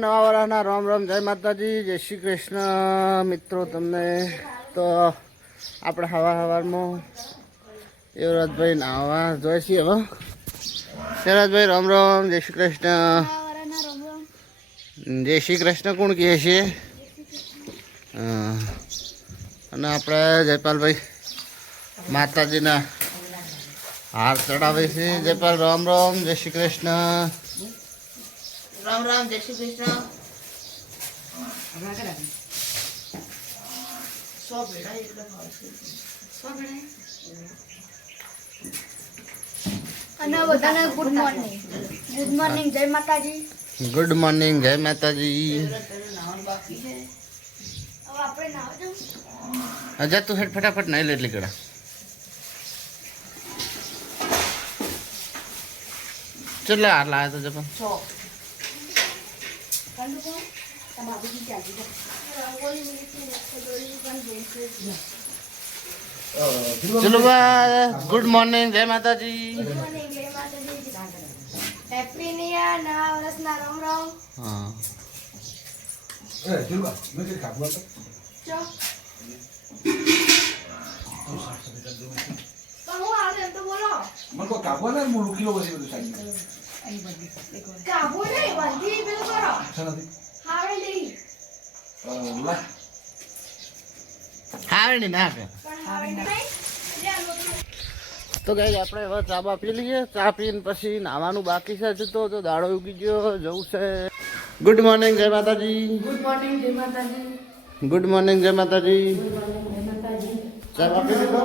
નવા વર્ષના રામ રામ, જય માતાજી, જય શ્રી કૃષ્ણ મિત્રો. તમને તો આપણે સવારમાં યુવરાજભાઈ નાવા જોઈએ છીએ. હવે યુવરાજભાઈ રામ રામ, જય શ્રી કૃષ્ણ. જય શ્રી કૃષ્ણ કોણ કહે છે? અને આપણે જયપાલભાઈ માતાજીના હાર ચડાવે છે. જયપાલ રામ રામ, જય શ્રી કૃષ્ણ. રામ રામ, જય શ્રી કૃષ્ણ. અને બધાને ગુડ મોર્નિંગ. ગુડ મોર્નિંગ, જય માતાજી. ગુડ મોર્નિંગ, જય માતાજી. નાવાનું બાકી છે. હવે આપણે નાવા જવું. અજા તું હેડ ફટાફટ નાઈ લે એટલી કડા. ચલો હાર લાવે તો જપા. ચલો બા, ગુડ મોર્નિંગ, જય માતાજી. હેપી ન્યુ યર, નવા વર્ષના રામ રામ. હા ચો તો હું આવે એમ તો બોલો. મને કાબો ને હું કિલો બધી બધું સાઈડ કાબુ નહીં, વંધી પેલું કરો. નથી હાવે નહીં, લા આવે ને ના કે પણ હાવે નહીં. એટલે આ લોકો તો ગાઈસ આપણે હવે ચા બા પી લઈએ. ચા પીને પછી નાવાનું બાકી છે. હજુ તો દાડો ઉગી ગયો, જવું છે. ગુડ મોર્નિંગ, જય માતાજી. ગુડ મોર્નિંગ, જય માતાજી. ગુડ મોર્નિંગ, જય માતાજી. ચા બા પી લીધો?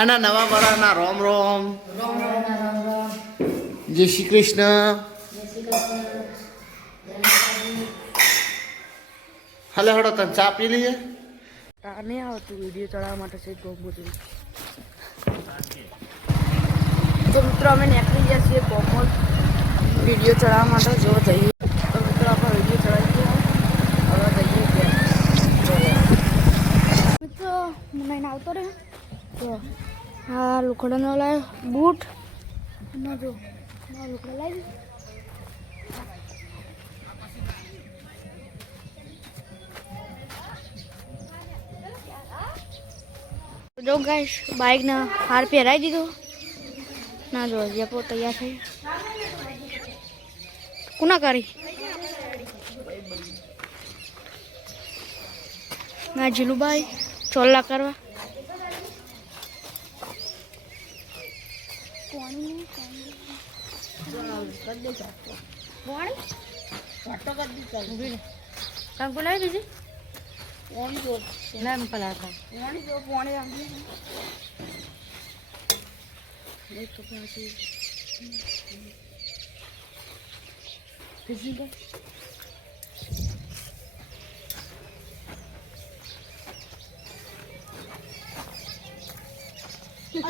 આના નવા વરાના રોમ રોમ, રામ રામ, રામ રામ. જય શ્રી કૃષ્ણ. જય શ્રી કૃષ્ણ. જય માતાજી. હલે હડો તને ચા પી લઈએ. નહીં આવતું વિડીયો ચડાવવા માટે છે ગોમબુજી. તો મિત્રો અમે નીકળી ગયા છીએ ગોમોલ વિડીયો ચડાવવા માટે. જો જઈએ તો મિત્રો આપણે વિડીયો ચડાવી દઈએ. હવે જઈએ ત્યાં મિત્રો મને આવતો રહે તો હા લુકડાનો લાવ બૂટ અને જો લુકડા લાવી. જો ગાઈસ બાઇકના હાર પહેરાવી દીધો ના. જો જેપો તૈયાર થઈ કુના કરી ના જીલુભાઈ ચોલ્લા કરવા. કંકુ લાવી દીધી. ના પેલા હતા.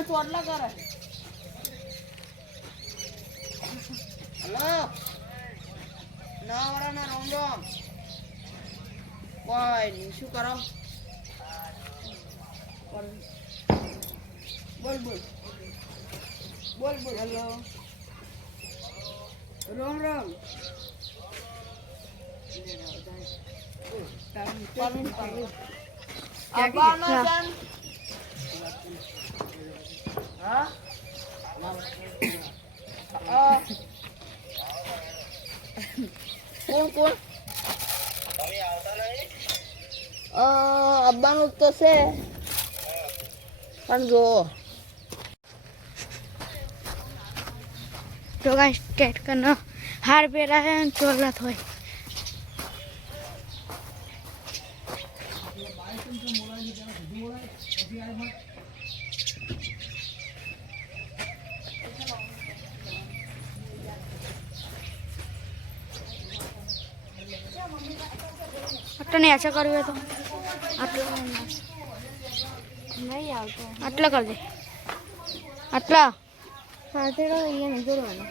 ચોટલા કરે. હલો નવા વરાના રોમ રોમ. કોઈ નહીં, શું કરો? બોલ બોલ બોલ બોલ. હેલો રામ રામ. કોણ કોણ અબ્બાનું તો છે પણ જો ગાઈસ ટેટ કરનો હાર પહેરા है ચોલા થોય. આટલે ऐसा करवे तो આટલા નહીં આવતો. આટલા કર દે. આટલા સાથે અહીંયા નહીં જોડવાનું.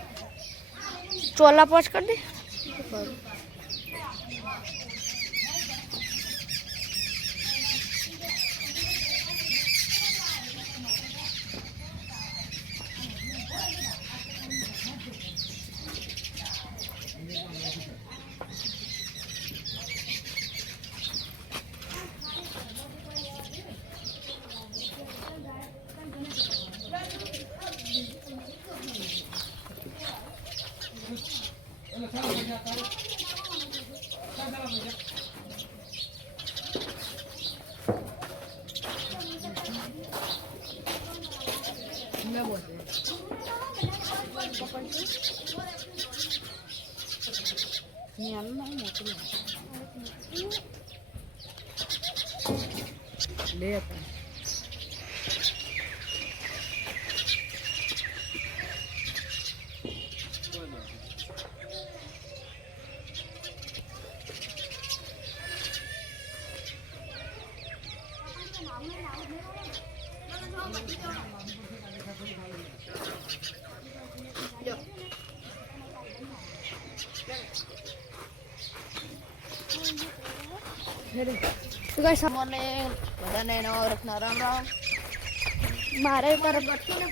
ચોલા પોચ કર દે. લે હતા. તો ગાઈસ મને બધાને નવા વર્ષના રામ રામ.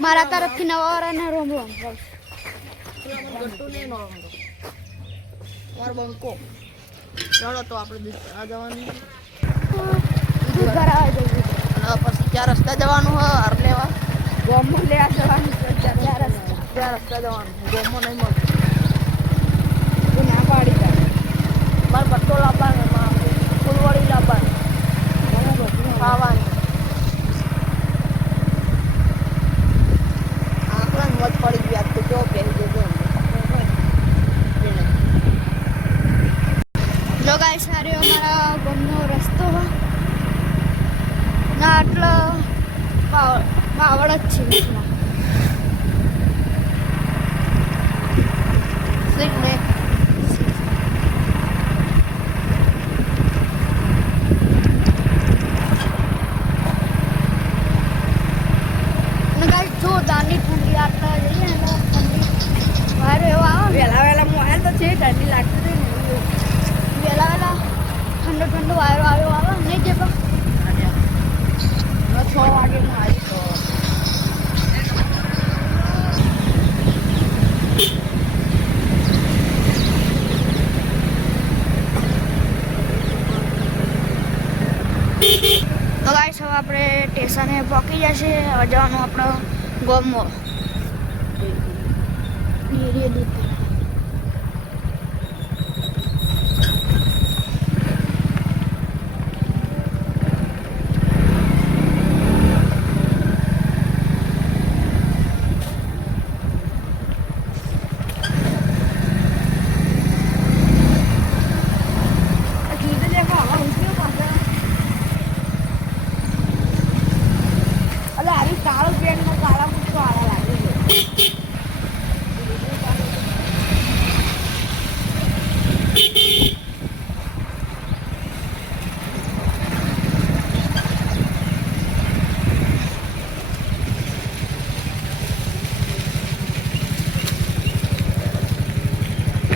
મારા તરફથી નવા વાળાને રોમ રોમ ગાઈસ. ગટ્ટુને નો રામ રામ. મારો બંકો ચાલો તો આપણે દૂધ ભરાવા જવાનું છે. દૂધ ભરાવા જવું છે. અને પછી 4 રસ્તા જવાનું હોય હાર લેવા. ગોમમાં લેવા જવાનું છે. ચાર રસ્તા. 4 રસ્તા જવાનું ગોમમાં નહીં મળતું. તું ના પાડી દે. મારે પટ્ટો લાવવાનો ફૂલવાળી લાવવાની ખાવાની આંકડા મોજ પડી ગયા તો કેવો પહેરી દેજો. જો ગાઈસ આ રહ્યો અમારા ગામનો રસ્તો ના આટલો પાવડ જ છે બીચમાં. શીખ ને અને ગાઈસ જો દાંડી ઠંડી આટલા જઈએ ને તો ઠંડી વારો એવો આવે ને. વહેલા મોબાઈલ તો છે ઠંડી લાગતી હતી વહેલા ઠંડો ઠંડો વાયરો આવ્યો આવે નહીં જે પણ ને 6 વાગે હું આવી તો તો ગાઈસ હવે આપણે સ્ટેશને પહોંચી જશે. હવે જવાનું આપણો ગામમાં ડેરીએ દૂધ ભરાવા. કાળો પેન્ટમાં કાળા મૂછો આડા લાગે છે.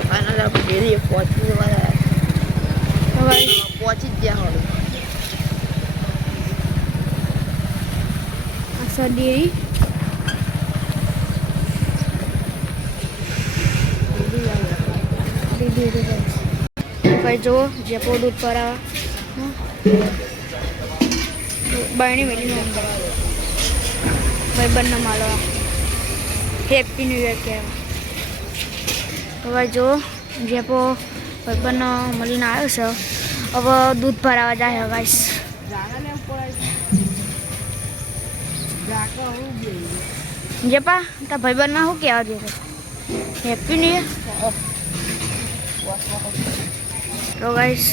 ફાઇનલ આપણે ડેરી પહોંચી જવાના પહોંચી જ ગયા હવે. આ ડેરી ભાઈ જુઓ જેપો દૂધ ભરાવા બરણી મેળીને અંદર ભાઈ બંને માલવા હેપી ન્યૂ યર કહેવાય. તો ભાઈ જુઓ જેપો ભાઈ બંને મળીને આવ્યો છે. હવે દૂધ ભરાવા જાય ગાઈસ. જેપા તારા ભાઈબંધમાં શું કહેવા જોઈએ હેપી ન્યૂ યર. તો ગાઈસ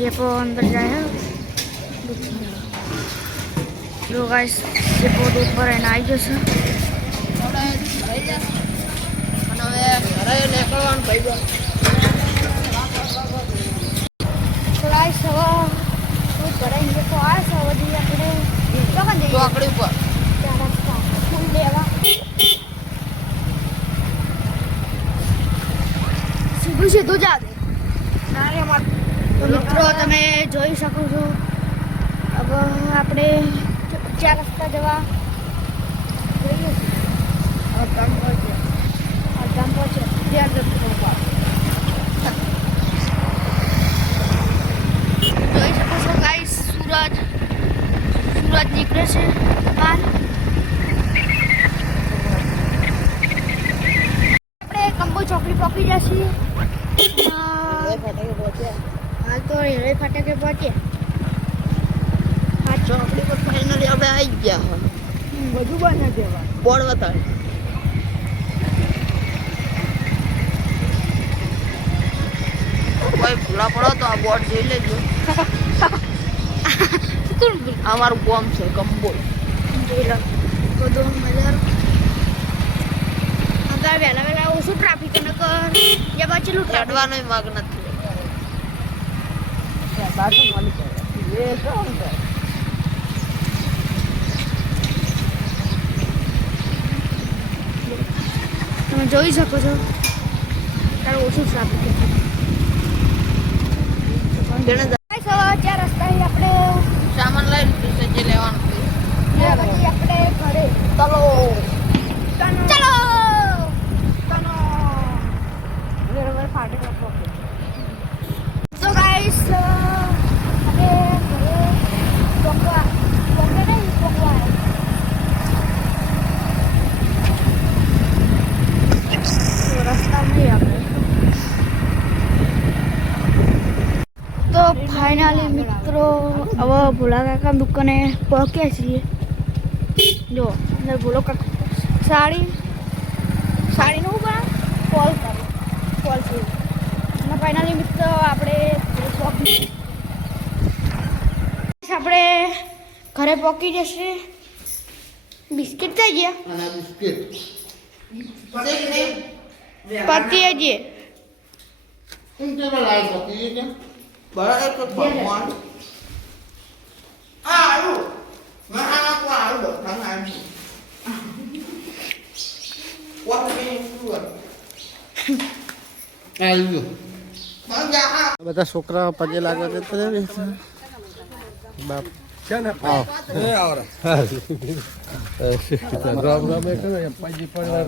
જેપો અંદર જાય જો ગાઈસ જેપો દૂધ ભરાઈને આવી જશે. અને હવે ઘરે નીકળવાનું ભાઈ તો ગાઈસ હવે દૂધ ભરાઈને જેપો આવે છે. હવે જઈએ આપણે ચોકન જઈએ ચોકડી ઉપર ચાર રસ્તા ફૂલ લેવા સીધું સીધું જા દે. તો મિત્રો તમે જોઈ શકો છો હવે આપણે 4 રસ્તા જવા જઈએ છીએ. અડધામ પહોંચે ત્યાં જતું જોઈ શકો છો ગાઈસ સૂરજ નીકળે છે બહાર. આપણે કંબો ચોકડી પહોંચી જશે. હાલ તો રેલવે ફાટકે પહોંચ્યા. ચોકડી પર ફાઇનલી આપણે આવી ગયા હવે. બધું બને કહેવાય. બોર્ડ બતાવે કોઈ ભૂલા પડો તો આ બોર્ડ જોઈ લેજો. કોણ અમારું ગામ છે કંબોલ. જોઈ લો બધો નજારો. અત્યારે વહેલા વહેલા ઓછું ટ્રાફિક અને જે બચેલું ચડવાનો માગ નથી. બાજુ મળી જાય એ કોણ છે? તમે જોઈ શકો છો ત્યારે ઓછું ટ્રાફિક. જ્યાં રસ્તા આપણે સામાન લઈ લીધું છે જે લેવાનું છે. પછી આપણે ઘરે ચલો ચલો બરોબર ફાટે તો ગાઈસ આપણે ઘરે પકવા નહીં પકવા રસ્તામાં આપણે તો ફાઇનલી મિત્રો હવે ભોલા કાકા દુકાને પહોંચ્યા છીએ. જો અંદર ભોલો કાકા સાડીનું પણ ફોલ છે અને ફાઇનલી મિત્ર આપણે ઘરે પહોંચી જશે. બિસ્કિટ થઈ ગયા અને આ બિસ્કિટ પતી જઈએ. કેમ કે લાઈટ પતી કેમ બરાબર તો ભગવાન આવું ના કો આવું બખાન આવી what mean you આવ્યું મંગા બધા છોકરાઓ પગે લાગવા જતા રહે છે. બાપ છે ને આવો એ આવરે રામ રામ એ કરે પાજી પડવા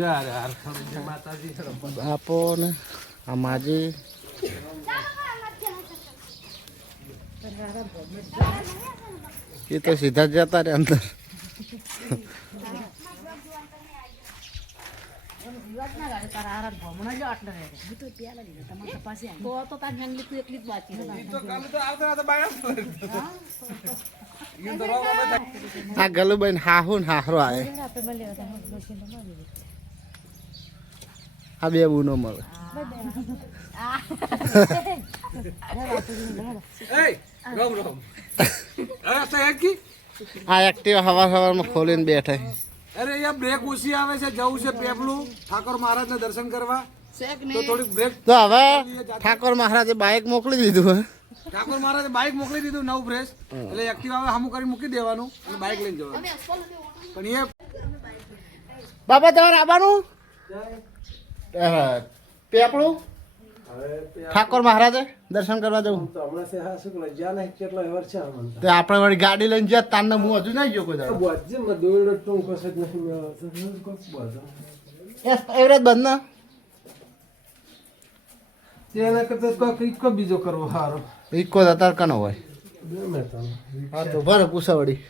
યાર યાર માતાજી બાપો ને આ માજી એ તો સીધા જ જતા રે અંદર. આ ગલુભાઈ હાહુ ને હાહરો આવે આ બે બુનો મળે. એ રામ રામ અરે સયાકી આ એક્ટિવા હવારમાં ખોલીને બેઠા. અરે અહીંયા બ્રેક ઓછી આવે છે જવું છે પેપલું ઠાકોર મહારાજને દર્શન કરવા શેક તો ને થોડીક બ્રેક તો હવે ઠાકોર મહારાજે બાઇક મોકલી દીધું હે. ઠાકોર મહારાજે બાઇક મોકલી દીધું નવ ફ્રેશ એટલે એક્ટિવા હવે સામું કરી મૂકી દેવાનું અને બાઇક લઈને જવાનું પણ એ બાપા તમારે આવવાનું પેપડું ઠાકોર મહારાજે દર્શન કરવા જવું. તે આપણે વળી ગાડી લઈને જ્યાં તારને હું હજુ નહીં ગયો કોઈ દાડો. એવરેજ બંધ ને તેના કરતા ઇકો બીજો કરવો સારો ઇકો અત્યારે કનો હોય હા તો ભરે પૂછા વળી.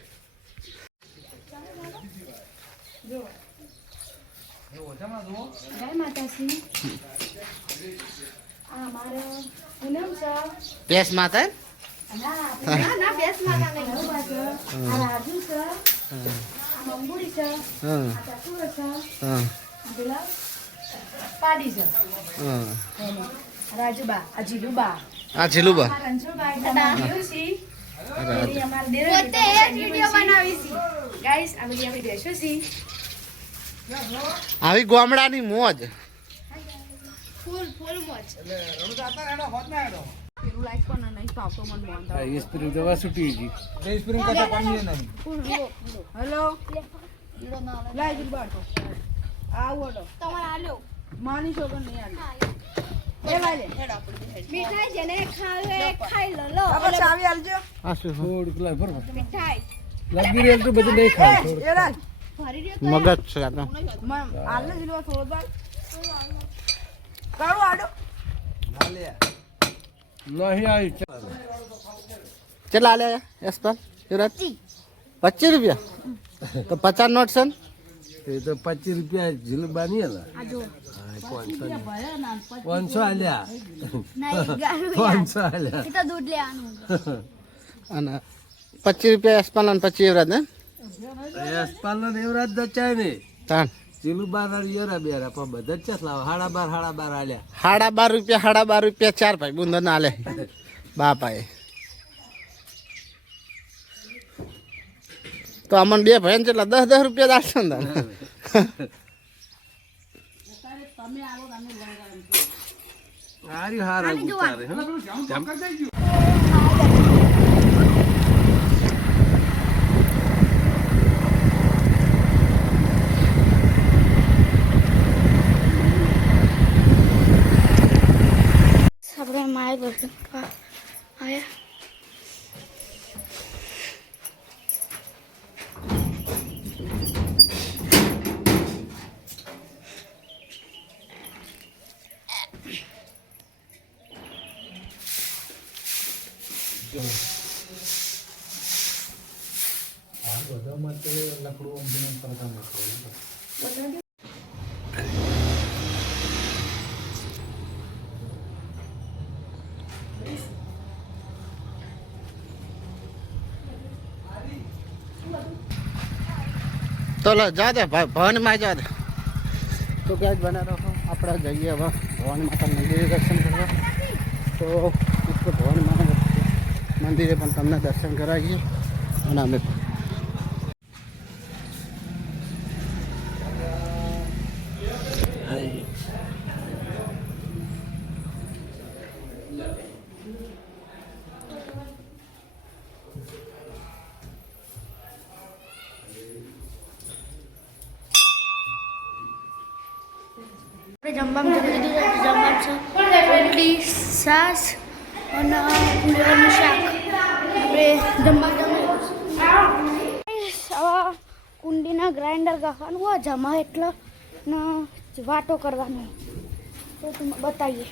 પેસ માતા રાજુબા આ જીલુબા આ જીલુબા આવી ગોમડાની મોજ. માની છોકર નહીં મીઠાઈ જેને ખાવે ખાઈ લો ચાવી આલજો. આ શું થોડુંક લાવ બરોબર મીઠાઈ લાગી રહેલ તો બધું નહીં ખાય થોડું એ રાજ ભરી દે મગજ છે આ તો. આલે જીલો થોડો બાર કાળો આડો નહીં આવી કેટલા આલ્યા એસપાલ યુવરાજ 25 રૂપિયા તો 50 નોટ છે ને એ તો 25 રૂપિયા જીલુબા નહીં હતા આ જો 500 આલ્યા નહીં 500 આલ્યા કેટલા દૂધ લેવાનું અને 25 રૂપિયા એસપાલ અને 25 યુવરાજ ને યશપાલ દેવરાજ દચાય ને તાન જીલુબા ના યરા બેરા પણ બધા જ લાવ 12.5 આલ્યા 12.5 રૂપિયા 12.5 રૂપિયા 4 ભાઈ બુંદર ના આલે બાપાએ તો અમને બે ભાઈ કેટલા 10-10 રૂપિયા આપશો ને આપણે માય દર્શન કરવા આવ્યા. તો લો જા દે ભાઈ ભવનમાં જા દે તો ક્યાં જ બના રહો આપણે જઈએ હવે ભવાની માતા મંદિરે દર્શન કરવા તો ભવાની માતા મંદિરે પણ તમને દર્શન કરાવીએ અને અમે જમવામાં જમી લીધું. જમવાનું છે રોટલી છાશ અને ઉંદેડાનું શાક. આપણે જમવા જમી હવે કુંડીના ગ્રાઇન્ડર ગાવાનું હોય જમા એટલે ને વાટો કરવાનો તો તમે બતાવીએ.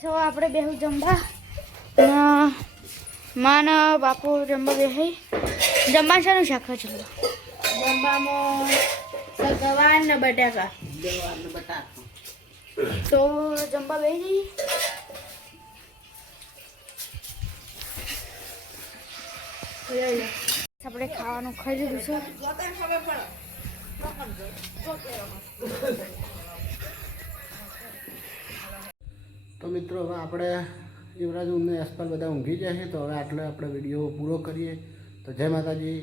તો આપણે બેહુ જમવા માં બાપુ જમવા બેહી. જમવા શાનું શાક છે? જમવામાં ગવાર ને બટાકા. તો જમવા બેહી આપણે ખાવાનું ખાઈ લીધું છે. તો મિત્રો હવે આપણે યુવરાજ ઉમને એસપાલ બધા ઊંઘી જાય છે તો હવે આટલે આપણે વિડીયો પૂરો કરીએ. તો જય માતાજી,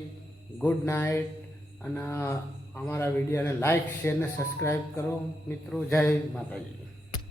ગુડ નાઇટ અને અમારા વિડીયોને લાઇક શેર ને સબસ્ક્રાઈબ કરો મિત્રો. જય માતાજી.